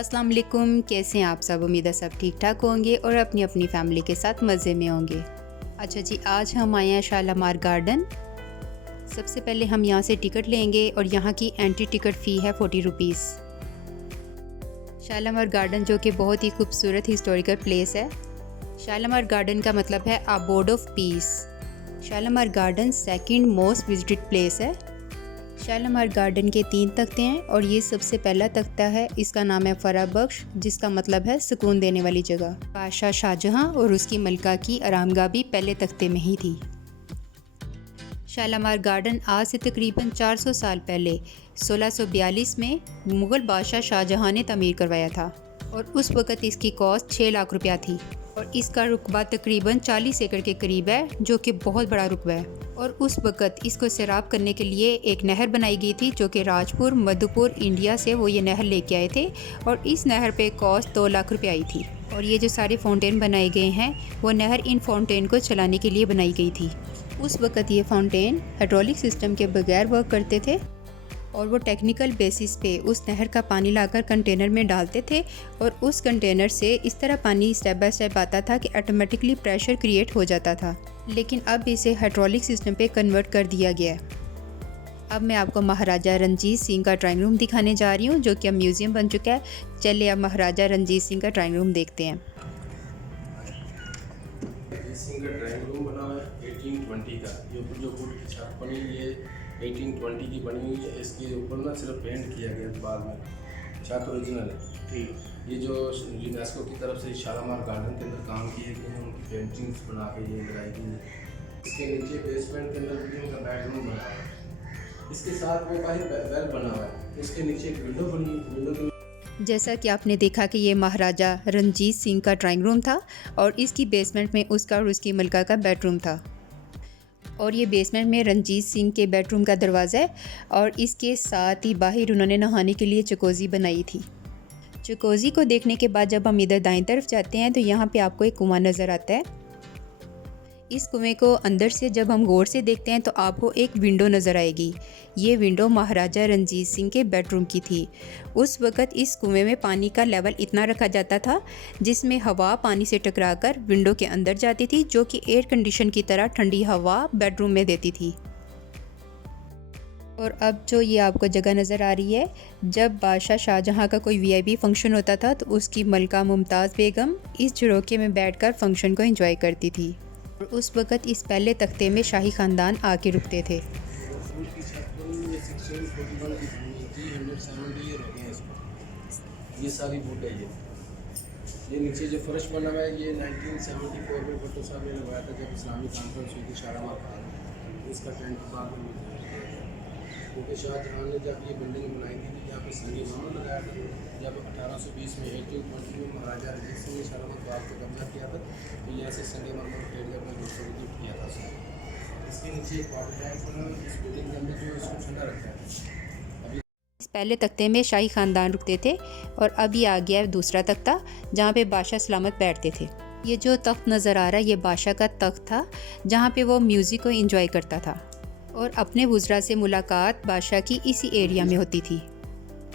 अस्सलाम वालेकुम, कैसे हैं आप सब। उम्मीद है सब ठीक ठाक होंगे और अपनी अपनी फैमिली के साथ मज़े में होंगे। अच्छा जी, आज हम आए हैं शालामार गार्डन। सबसे पहले हम यहाँ से टिकट लेंगे और यहाँ की एंट्री टिकट फ़ी है 40 रुपीज़। शालामार गार्डन जो कि बहुत ही खूबसूरत हिस्टोरिकल प्लेस है। शालामार गार्डन का मतलब है abode of peace. Shalimar garden second most visited place है। शालामार गार्डन के 3 तख्ते हैं और ये सबसे पहला तख्ता है। इसका नाम है फरा बख्श, जिसका मतलब है सुकून देने वाली जगह। बादशाह शाहजहां और उसकी मलका की आरामगाह भी पहले तख्ते में ही थी। शालामार गार्डन आज से तकरीबन 400 साल पहले 1642 में मुग़ल बादशाह शाहजहां ने तमीर करवाया था और उस वक़्त इसकी कॉस्ट 6 लाख रुपया थी और इसका रुकबा तकरीबन 40 एकड़ के करीब है, जो कि बहुत बड़ा रुकबा है। और उस वक़्त इसको सैराब करने के लिए एक नहर बनाई गई थी, जो कि राजपुर मधुपुर इंडिया से वो ये नहर लेके आए थे और इस नहर पे कॉस्ट 2 लाख रुपये आई थी। और ये जो सारे फाउंटेन बनाए गए हैं वो नहर इन फाउंटेन को चलाने के लिए बनाई गई थी। उस वक़्त ये फाउंटेन हाइड्रोलिक सिस्टम के बगैर वर्क करते थे और वो टेक्निकल बेसिस पे उस नहर का पानी लाकर कंटेनर में डालते थे और उस कंटेनर से इस तरह पानी स्टेप बाय स्टेप आता था कि ऑटोमेटिकली प्रेशर क्रिएट हो जाता था। लेकिन अब इसे हाइड्रोलिक सिस्टम पे कन्वर्ट कर दिया गया है। अब मैं आपको महाराजा रणजीत सिंह का ड्राइंग रूम दिखाने जा रही हूँ, जो कि अब म्यूज़ियम बन चुका है। चलिए अब महाराजा रणजीत सिंह का ड्राइंग रूम देखते हैं। सिंह का ड्राइंग रूम बना हुआ है 1820 का। ये जो वुड की छत बनी ये 1820 की बनी हुई है। इसके ऊपर ना सिर्फ पेंट किया गया बाद में, छत ओरिजिनल है। ठीक, ये जो यूनेस्को की तरफ से शालामार गार्डन के अंदर काम किए गए हैं, उनकी पेंटिंग्स बना के ये लगाई गई है। इसके नीचे बेसमेंट के अंदर भी उनका बेडरूम बना हुआ है। इसके साथ वो बाहर वेल बना हुआ है। इसके नीचे एक विंडो बनी, विंडो के जैसा कि आपने देखा कि ये महाराजा रणजीत सिंह का ड्राइंग रूम था और इसकी बेसमेंट में उसका और उसकी मलका का बेडरूम था। और ये बेसमेंट में रणजीत सिंह के बेडरूम का दरवाज़ा है और इसके साथ ही बाहर उन्होंने नहाने के लिए चकोज़ी बनाई थी। चकोज़ी को देखने के बाद जब हम इधर दाईं तरफ जाते हैं तो यहाँ पे आपको एक कुआं नज़र आता है। इस कुएं को अंदर से जब हम गौर से देखते हैं तो आपको एक विंडो नज़र आएगी। ये विंडो महाराजा रणजीत सिंह के बेडरूम की थी। उस वक़्त इस कुएं में पानी का लेवल इतना रखा जाता था जिसमें हवा पानी से टकराकर विंडो के अंदर जाती थी, जो कि एयर कंडीशन की तरह ठंडी हवा बेडरूम में देती थी। और अब जो ये आपको जगह नज़र आ रही है, जब बादशाह शाहजहां का कोई वीआईपी फंक्शन होता था तो उसकी मलका मुमताज़ बेगम इस झरोके में बैठकर फंक्शन को एंजॉय करती थी। और उस वक़्त इस पहले तख्ते में शाही ख़ानदान आके रुकते थे। ये सारी वुड है। ये नीचे जो फर्श बना हुआ है ये 1974 में भुट्टो साहब ने लगाया था, जब इस्लामी कॉन्फ्रेंस हुई थी शालामार खान। इसका टेंट बाद में क्योंकि शाहजहां ने जब ये बिल्डिंग बनाई थी तो यहाँ पे संगे मरमर लगाया था। जब 1820 में 1820 में महाराजा रणजीत सिंह ने शालामार बाग को कब्जा किया था तो यहाँ से संगे मरमर फेर के अपने दोस्तों को गिफ्ट किया था। इसके नीचे एक वाटर टैंक बना हुआ है। इस बिल्डिंग के अंदर जो इसको ठंडा रखता है। इस पहले तख्ते में शाही ख़ानदान रुकते थे और अब ये आ गया है दूसरा तख्ता, जहाँ पे बादशाह सलामत बैठते थे। ये जो तख्त नज़र आ रहा है ये बादशाह का तख्त था, जहाँ पे वो म्यूज़िक को एंजॉय करता था और अपने वुज़रा से मुलाकात बादशाह की इसी एरिया में होती थी।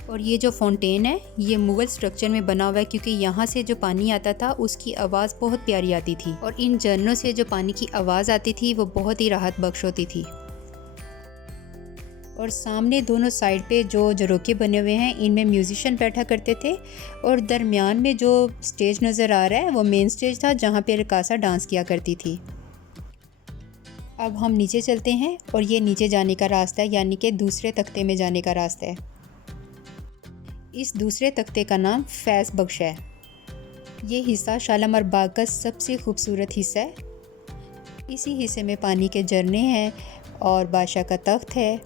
और ये जो फाउंटेन है ये मुग़ल स्ट्रक्चर में बना हुआ है, क्योंकि यहाँ से जो पानी आता था उसकी आवाज़ बहुत प्यारी आती थी और इन झरनों से जो पानी की आवाज़ आती थी वो बहुत ही राहत बख्श होती थी। और सामने दोनों साइड पे जो झरोके बने हुए हैं इनमें म्यूज़िशियन बैठा करते थे और दरमियान में जो स्टेज नज़र आ रहा है वो मेन स्टेज था, जहाँ पे रकासा डांस किया करती थी। अब हम नीचे चलते हैं और ये नीचे जाने का रास्ता है, यानी कि दूसरे तख्ते में जाने का रास्ता है। इस दूसरे तख्ते का नाम फैज़ बख्श है। ये हिस्सा शालामार बाग का सबसे खूबसूरत हिस्सा है। इसी हिस्से में पानी के झरने हैं और बादशाह का तख्त है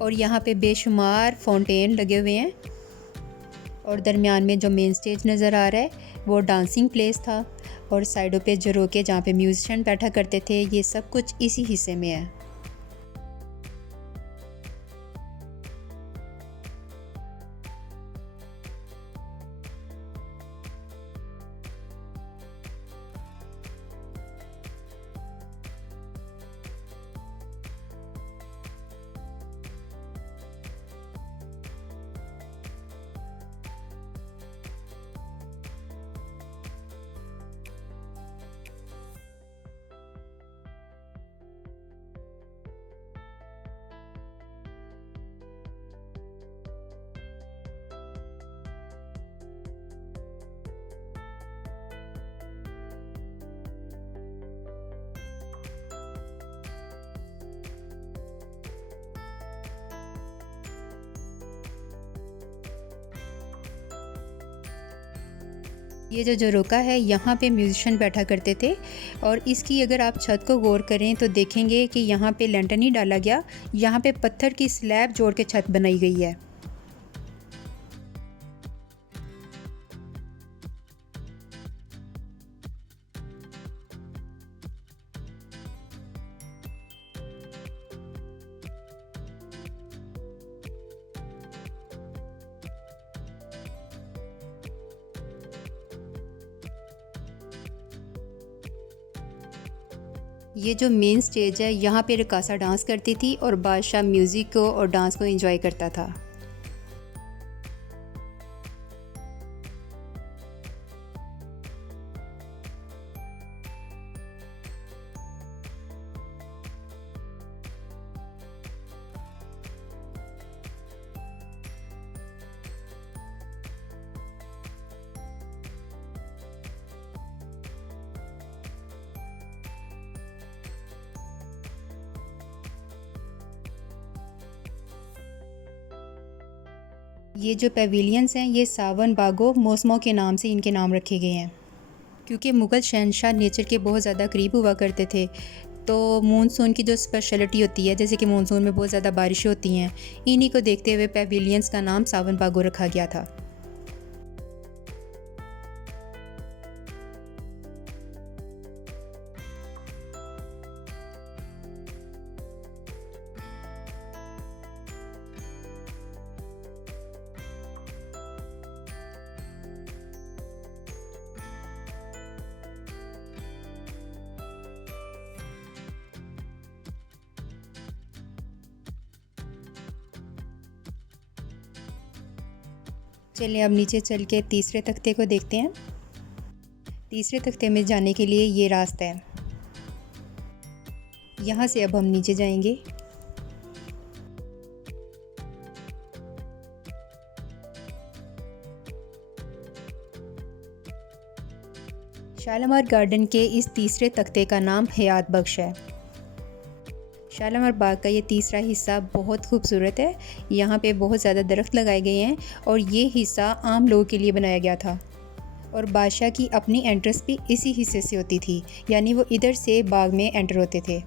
और यहाँ पे बेशुमार फाउंटेन लगे हुए हैं। और दरमियान में जो मेन स्टेज नज़र आ रहा है वो डांसिंग प्लेस था और साइडों पे झरोके जहाँ पे म्यूजिशियन बैठा करते थे, ये सब कुछ इसी हिस्से में है। ये जो झरोका है यहाँ पे म्यूजिशियन बैठा करते थे और इसकी अगर आप छत को गौर करें तो देखेंगे कि यहाँ पे लेंटर नहीं डाला गया, यहाँ पे पत्थर की स्लैब जोड़ के छत बनाई गई है। ये जो मेन स्टेज है यहाँ पे रकासा डांस करती थी और बादशाह म्यूज़िक को और डांस को एंजॉय करता था। ये जो पेविलियंस हैं ये सावन बागो मौसमों के नाम से इनके नाम रखे गए हैं, क्योंकि मुग़ल शहंशाह नेचर के बहुत ज़्यादा करीब हुआ करते थे। तो मानसून की जो स्पेशलिटी होती है, जैसे कि मानसून में बहुत ज़्यादा बारिशें होती हैं, इन्हीं को देखते हुए पेविलियंस का नाम सावन बागो रखा गया था। चलिए अब नीचे चल के तीसरे तख्ते को देखते हैं। तीसरे तख्ते में जाने के लिए ये रास्ता है, यहाँ से अब हम नीचे जाएंगे। शालीमार गार्डन के इस तीसरे तख्ते का नाम हयात बख्श है। शालीमार बाग का ये तीसरा हिस्सा बहुत खूबसूरत है। यहाँ पे बहुत ज़्यादा दरख्त लगाए गए हैं और ये हिस्सा आम लोगों के लिए बनाया गया था और बादशाह की अपनी एंट्रेंस भी इसी हिस्से से होती थी, यानी वो इधर से बाग में एंटर होते थे।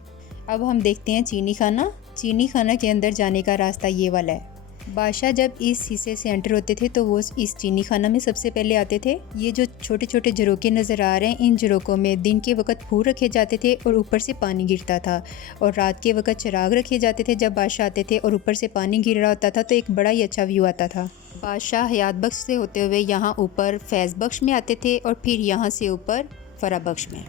अब हम देखते हैं चीनी खाना। चीनी खाना के अंदर जाने का रास्ता ये वाला है। बादशाह जब इस हिस्से से एंटर होते थे तो वो इस चीनी खाना में सबसे पहले आते थे। ये जो छोटे छोटे झरोके नज़र आ रहे हैं, इन झरोकों में दिन के वक्त फूल रखे जाते थे और ऊपर से पानी गिरता था, और रात के वक्त चिराग रखे जाते थे जब बादशाह आते थे और ऊपर से पानी गिर रहा होता था, तो एक बड़ा ही अच्छा व्यू आता था। बादशाह हयात बख्श से होते हुए यहाँ ऊपर फैज़ बख्श में आते थे और फिर यहाँ से ऊपर फरा बख्श में।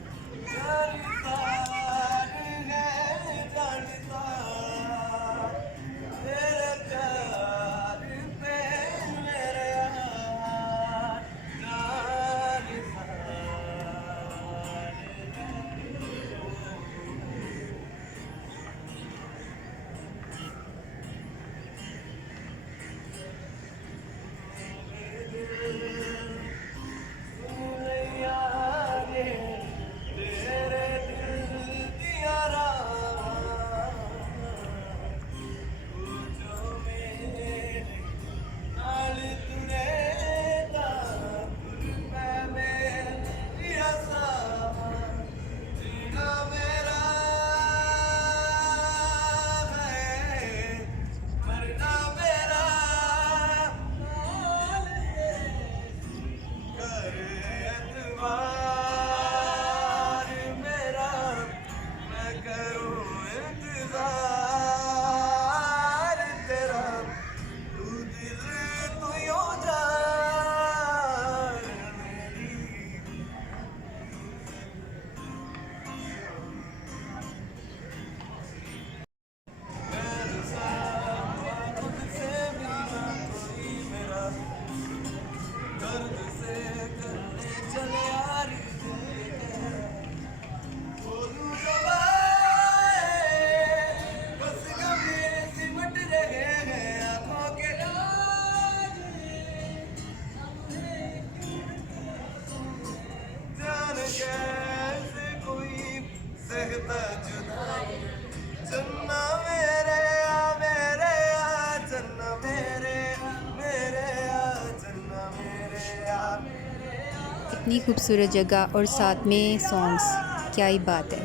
इतनी खूबसूरत जगह और साथ में सॉन्ग्स, क्या ही बात है।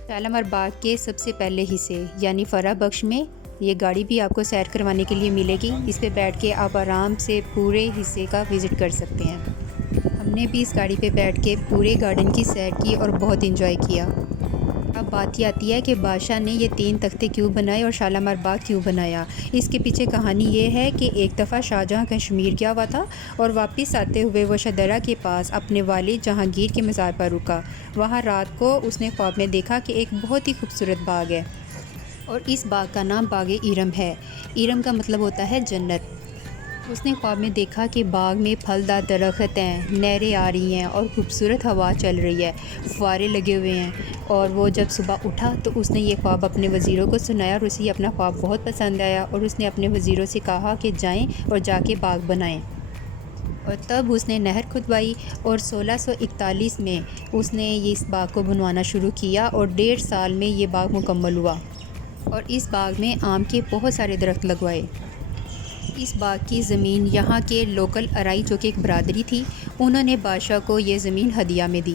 शालामार बाग के सबसे पहले हिस्से यानी फरा बख्श में ये गाड़ी भी आपको सैर करवाने के लिए मिलेगी। इस पे बैठ के आप आराम से पूरे हिस्से का विज़िट कर सकते हैं। हमने भी इस गाड़ी पे बैठ के पूरे गार्डन की सैर की और बहुत इंजॉय किया। अब बात ये आती है कि बादशाह ने ये 3 तख्ते क्यों बनाए और शालामार बाग क्यों बनाया। इसके पीछे कहानी ये है कि एक दफ़ा शाहजहाँ कश्मीर गया हुआ था और वापस आते हुए वो शदरा के पास अपने वालिद जहांगीर के मज़ार पर रुका। वहाँ रात को उसने ख्वाब में देखा कि एक बहुत ही खूबसूरत बाग है और इस बाग का नाम बाग इरम है। इरम का मतलब होता है जन्नत। उसने ख्वाब में देखा कि बाग में फलदार दरख्त हैं, नहरें आ रही हैं और खूबसूरत हवा चल रही है, फुव्वारे लगे हुए हैं। और वो जब सुबह उठा तो उसने ये ख्वाब अपने वज़ीरों को सुनाया और उसे अपना ख्वाब बहुत पसंद आया और उसने अपने वज़ीरों से कहा कि जाएं और जाके बाग बनाएं। और तब उसने नहर खुदवाई और 1641 में उसने ये इस बाग को बनवाना शुरू किया और 1.5 साल में ये बाग मुकम्मल हुआ। और इस बाग में आम के बहुत सारे दरख्त लगवाए। इस बाग की ज़मीन यहाँ के लोकल अराई जो कि एक बरादरी थी, उन्होंने बादशाह को ये ज़मीन हदिया में दी।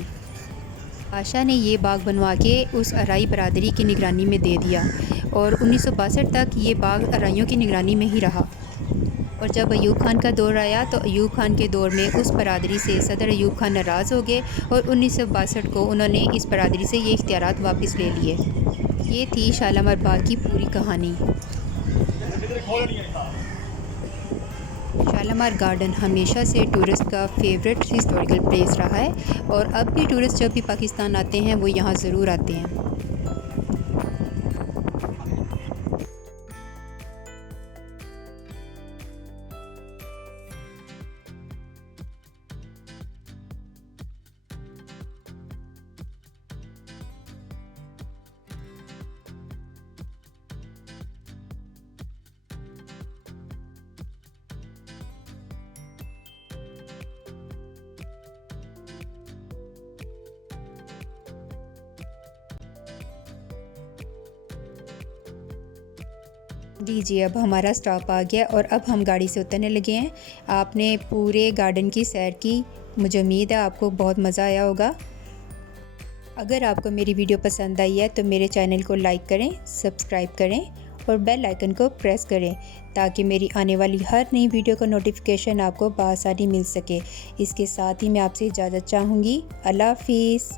बादशाह ने ये बाग बनवा के उस अराई बरादरी की निगरानी में दे दिया और 1962 तक ये बाग अराइयों की निगरानी में ही रहा। और जब अयूब खान का दौर आया तो अयूब खान के दौर में उस बरादरी से सदर अयूब खान नाराज़ हो गए और 1962 को उन्होंने इस बरादरी से ये इख्तियारात वापस ले लिए। ये थी शालामार बाग की पूरी कहानी। शालामार गार्डन हमेशा से टूरिस्ट का फेवरेट हिस्टोरिकल प्लेस रहा है और अब भी टूरिस्ट जब भी पाकिस्तान आते हैं वो यहाँ ज़रूर आते हैं। जी, अब हमारा स्टॉप आ गया और अब हम गाड़ी से उतरने लगे हैं। आपने पूरे गार्डन की सैर की, मुझे उम्मीद है आपको बहुत मज़ा आया होगा। अगर आपको मेरी वीडियो पसंद आई है तो मेरे चैनल को लाइक करें, सब्सक्राइब करें और बेल आइकन को प्रेस करें ताकि मेरी आने वाली हर नई वीडियो का नोटिफिकेशन आपको बआसानी मिल सके। इसके साथ ही मैं आपसे इजाज़त चाहूँगी। अल्लाह हाफ़िज़।